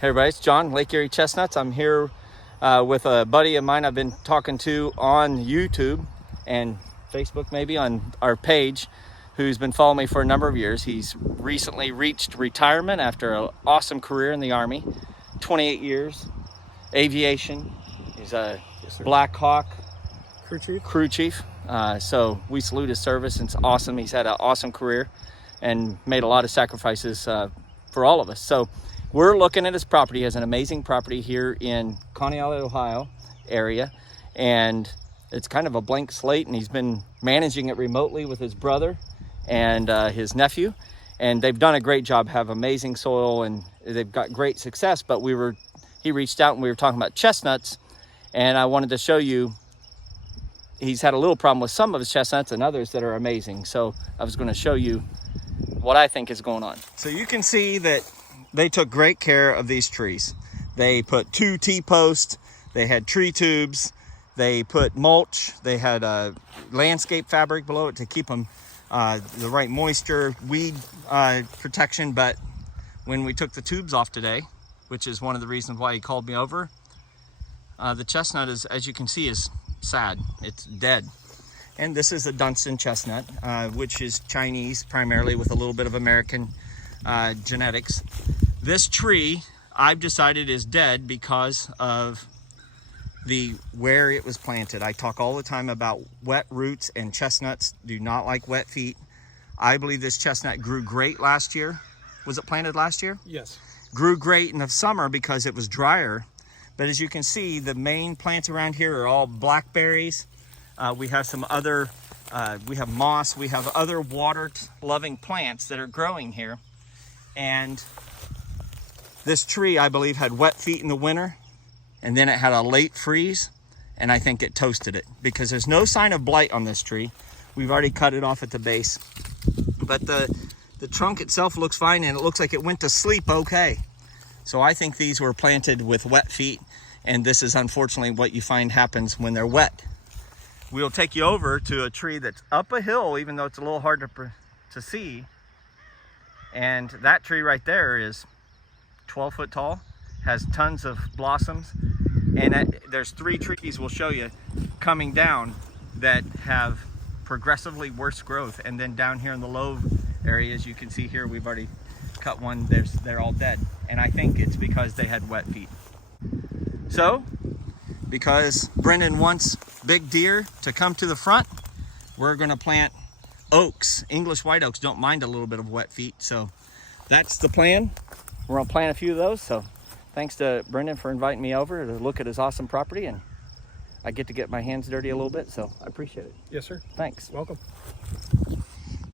Hey everybody, it's John, Lake Erie Chestnuts. I'm here with a buddy of mine I've been talking to on YouTube and Facebook, maybe on our page, who's been following me for a number of years. He's recently reached retirement after an awesome career in the Army, 28 years, aviation. He's a Black Hawk crew chief. So we salute his service, and it's awesome. He's had an awesome career and made a lot of sacrifices for all of us. So we're looking at his property. He has an amazing property here in Coney Island, Ohio area, and it's kind of a blank slate, and he's been managing it remotely with his brother and his nephew, and they've done a great job, have amazing soil, and they've got great success. But he reached out and we were talking about chestnuts, and I wanted to show you he's had a little problem with some of his chestnuts and others that are amazing. So I was going to show you what I think is going on. So you can see that they took great care of these trees. They put 2 T-posts, they had tree tubes, they put mulch, they had a landscape fabric below it to keep them the right moisture, weed protection. But when we took the tubes off today, which is one of the reasons why he called me over, the chestnut is, as you can see, is sad. It's dead. And this is a Dunstan chestnut, which is Chinese primarily with a little bit of American genetics. This tree I've decided is dead because of where it was planted. I talk all the time about wet roots, and chestnuts do not like wet feet. I believe this chestnut grew great last year. Was it planted last year? Yes. Grew great in the summer because it was drier. But as you can see, the main plants around here are all blackberries. We have some other, we have moss, we have other water-loving plants that are growing here. And this tree, I believe, had wet feet in the winter, and then it had a late freeze, and I think it toasted it, because there's no sign of blight on this tree. We've already cut it off at the base. But the trunk itself looks fine, and it looks like it went to sleep okay. So I think these were planted with wet feet, and this is unfortunately what you find happens when they're wet. We'll take you over to a tree that's up a hill, even though it's a little hard to see. And that tree right there is 12 foot tall, has tons of blossoms. And there's 3 trees we'll show you coming down that have progressively worse growth. And then down here in the low areas, you can see here, we've already cut one, they're all dead. And I think it's because they had wet feet. So, because Brendan wants big deer to come to the front, we're gonna plant oaks. English white oaks don't mind a little bit of wet feet. So that's the plan. We're gonna plant a few of those. So thanks to Brendan for inviting me over to look at his awesome property, and I get to get my hands dirty a little bit, so I appreciate it. Yes, sir. Thanks. Welcome.